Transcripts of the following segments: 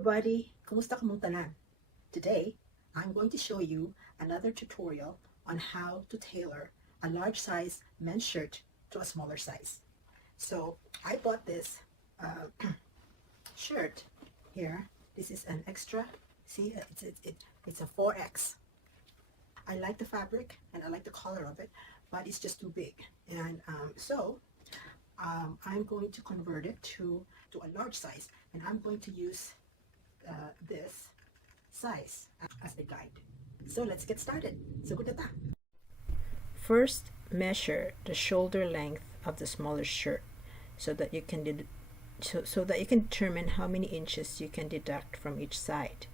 everybody! Kumusta ka mong tanan? Today, I'm going to show you another tutorial on how to tailor a large size men's shirt to a smaller size. So, I bought this shirt here. This is an extra. See, it's a 4X. I like the fabric and I like the color of it, but it's just too big. And I'm going to convert it to a large size, and I'm going to use this size as a guide. So let's get started. First, measure the shoulder length of the smaller shirt so that you can determine how many inches you can deduct from each side.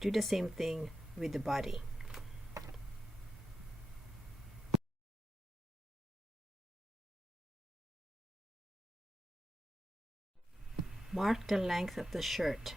Do the same thing with the body. Mark the length of the shirt.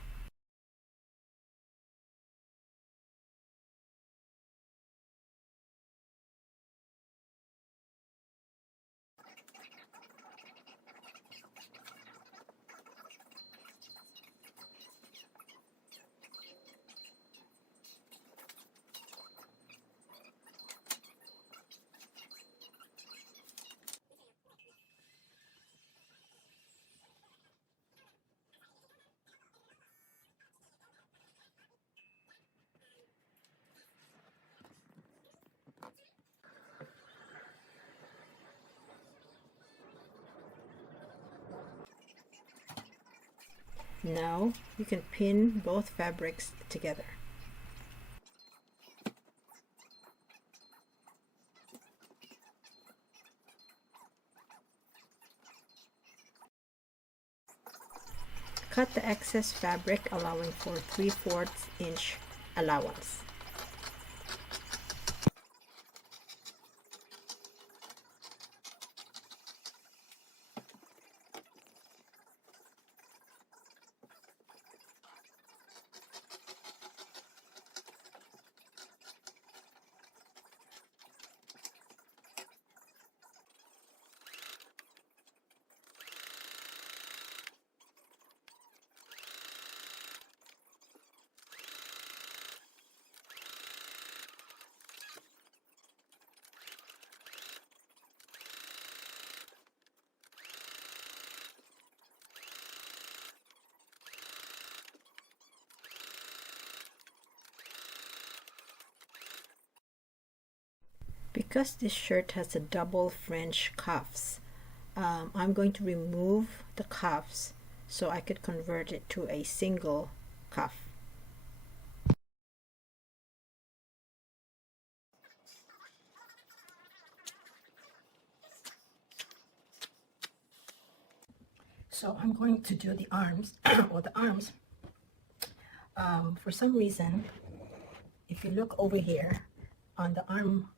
Now you can pin both fabrics together. Cut the excess fabric, allowing for 3/4 inch allowance. Because this shirt has a double French cuffs, I'm going to remove the cuffs so I could convert it to a single cuff. So I'm going to do the arms, or the arms. For some reason, if you look over here on the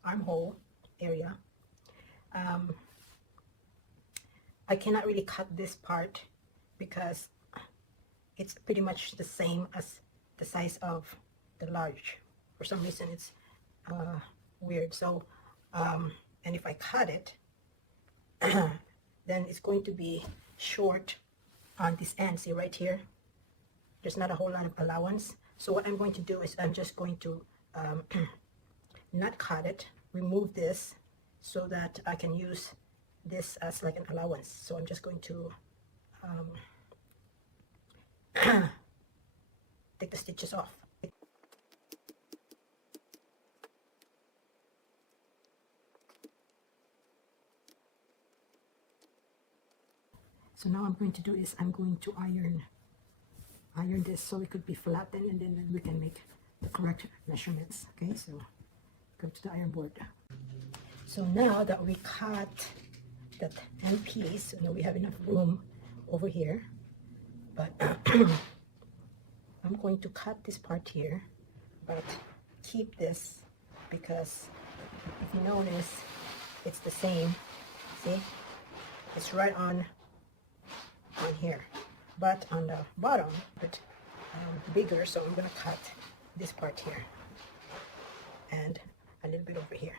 armhole area, I cannot really cut this part because it's pretty much the same as the size of the large. For some reason it's weird. So and if I cut it then it's going to be short on this end. See right here, there's not a whole lot of allowance. So what I'm going to do is I'm just going to not cut it, remove this so that I can use this as like an allowance. So I'm just going to take the stitches off. So now I'm going to do is I'm going to iron this so it could be flattened, and then we can make the correct measurements. Okay, so go to the iron board. So now that we cut that end piece, you know, we have enough room over here, but I'm going to cut this part here, but keep this because if you notice, it's the same. See, it's right on here, but on the bottom, but bigger. So I'm going to cut this part here and a little bit over here.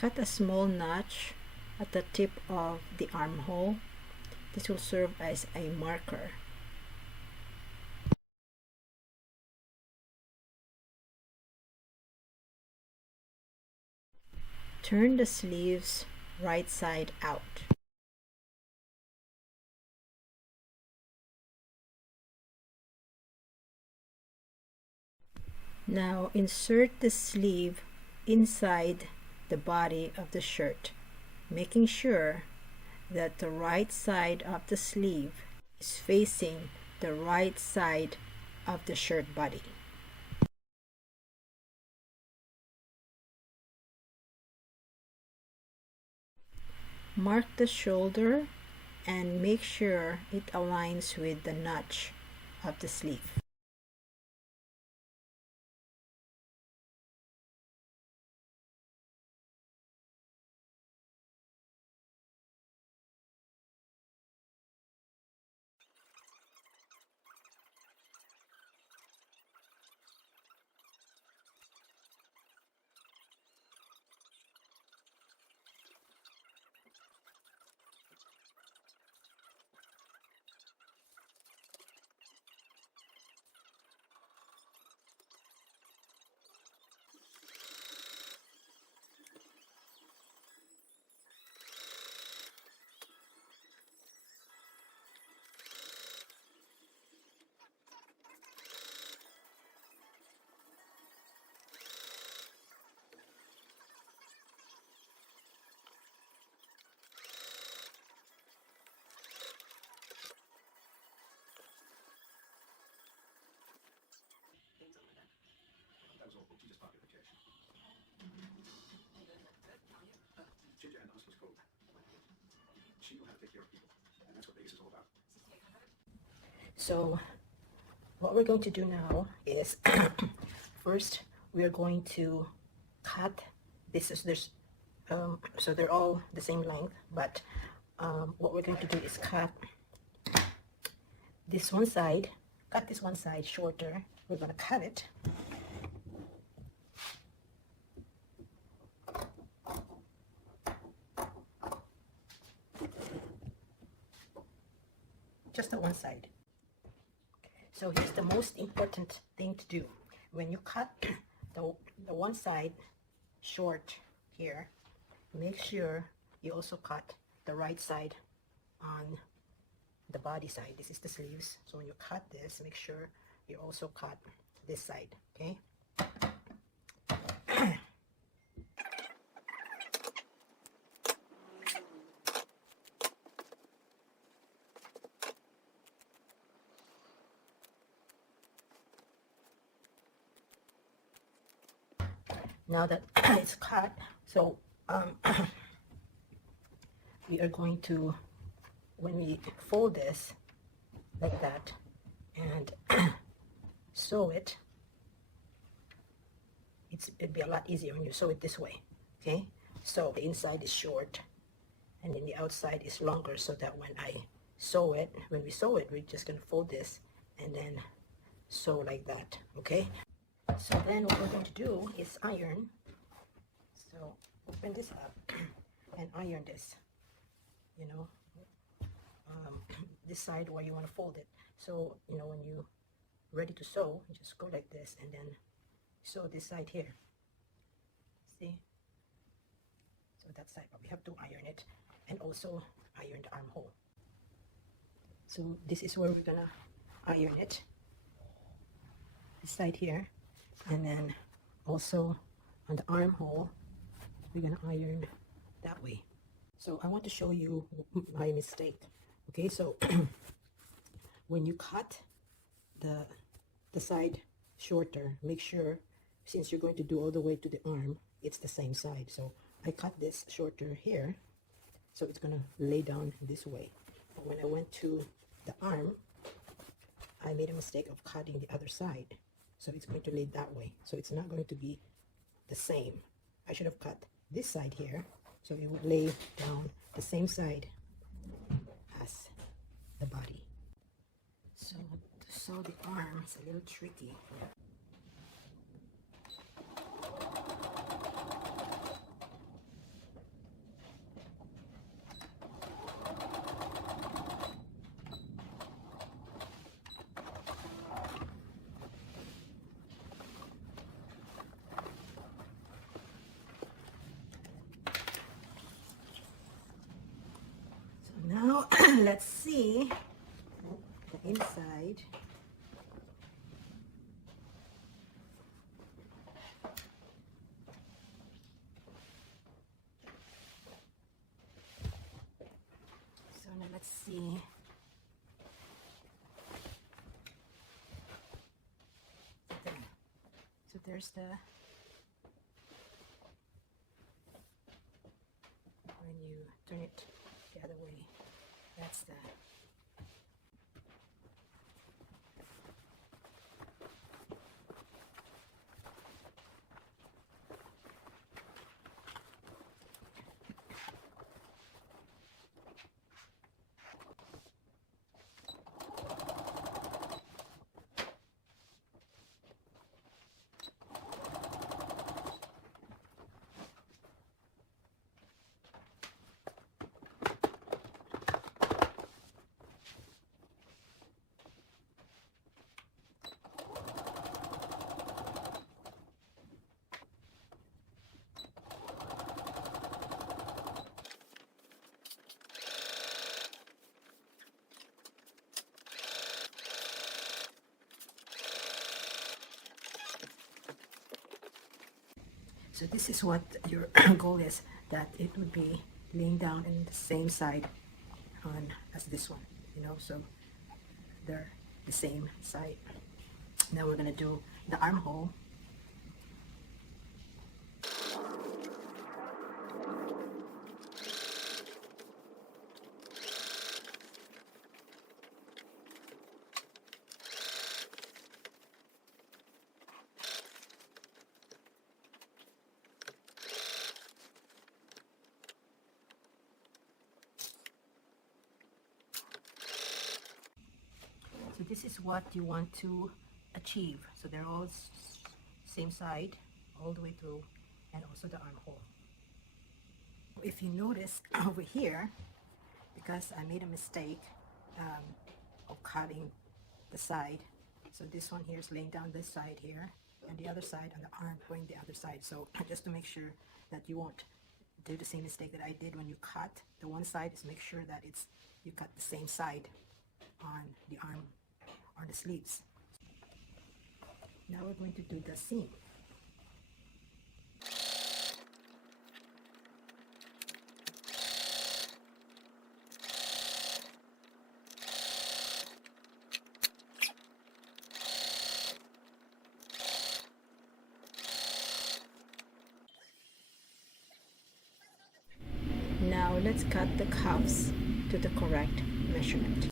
cut a small notch at the tip of the armhole. This will serve as a marker. Turn the sleeves right side out. Now insert the sleeve inside the body of the shirt, making sure that the right side of the sleeve is facing the right side of the shirt body. Mark the shoulder and make sure it aligns with the notch of the sleeve. So what we're going to do now is first we are going to cut this. Is there's so they're all the same length, but what we're going to do is cut this one side, shorter. We're going to cut it. Just the one side. So here's the most important thing to do. When you cut the one side short here, make sure you also cut the right side on the body side. This is the sleeves. So when you cut this, make sure you also cut this side, okay? Now that it's cut, so we are going to, when we fold this like that and sew it, it'd be a lot easier when you sew it this way, okay? So the inside is short and then the outside is longer, so that when we sew it, we're just gonna fold this and then sew like that, okay? So then what we're going to do is iron. So open this up and iron this, you know, this side where you want to fold it. So, you know, when you're ready to sew, you just go like this and then sew this side here. See? So that side, but we have to iron it and also iron the armhole. So this is where we're gonna iron it. This side here. And then also on the armhole, we're gonna iron that way. So I want to show you my mistake. Okay, so when you cut the side shorter, make sure, since you're going to do all the way to the arm, it's the same side. So I cut this shorter here, so it's gonna lay down this way. But when I went to the arm, I made a mistake of cutting the other side. So it's going to lay that way. So it's not going to be the same. I should have cut this side here, so it would lay down the same side as the body. So to sew the arm is a little tricky. let's see the inside. So now let's see. So there's the, when you turn it the other way, that's the, so this is what your goal is, that it would be laying down in the same side on as this one, you know, so they're the same side. Now we're gonna do the armhole. So this is what you want to achieve. So they're all same side all the way through, and also the armhole. If you notice over here, because I made a mistake of cutting the side, so this one here is laying down this side here, and the other side on the arm going the other side. So just to make sure that you won't do the same mistake that I did when you cut the one side, is make sure that it's, you cut the same side on the arm or the sleeves. Now we're going to do the seam. Now let's cut the cuffs to the correct measurement.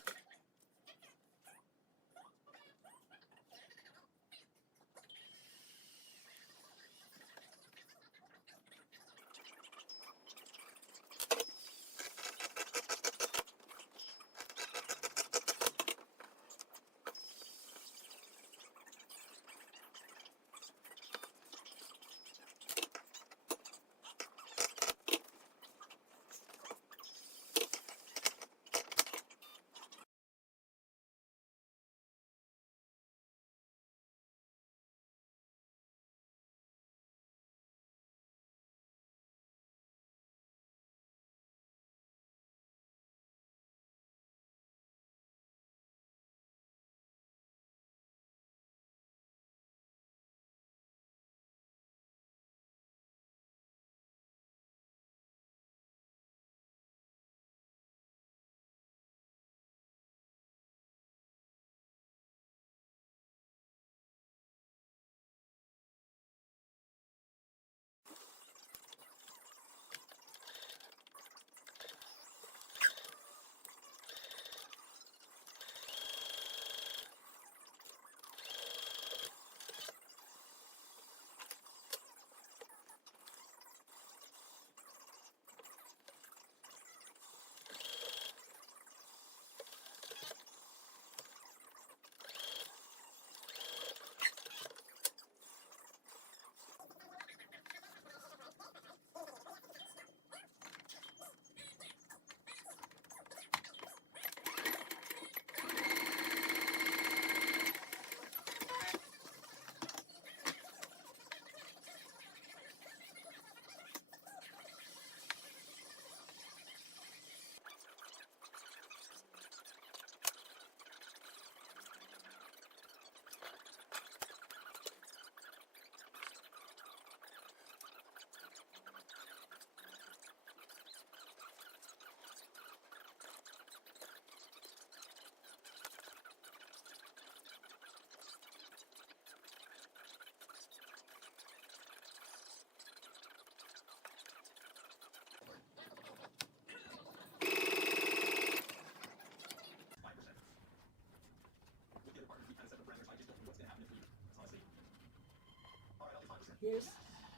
here's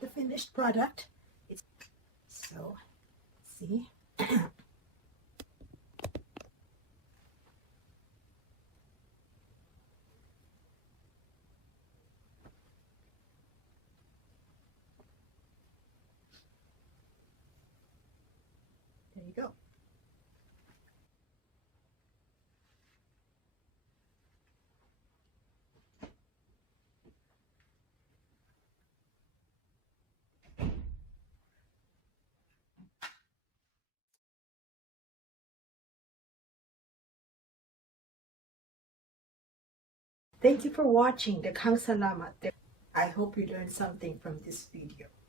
the finished product. It's so see. There you go. Thank you for watching. Daghang salamat. I hope you learned something from this video.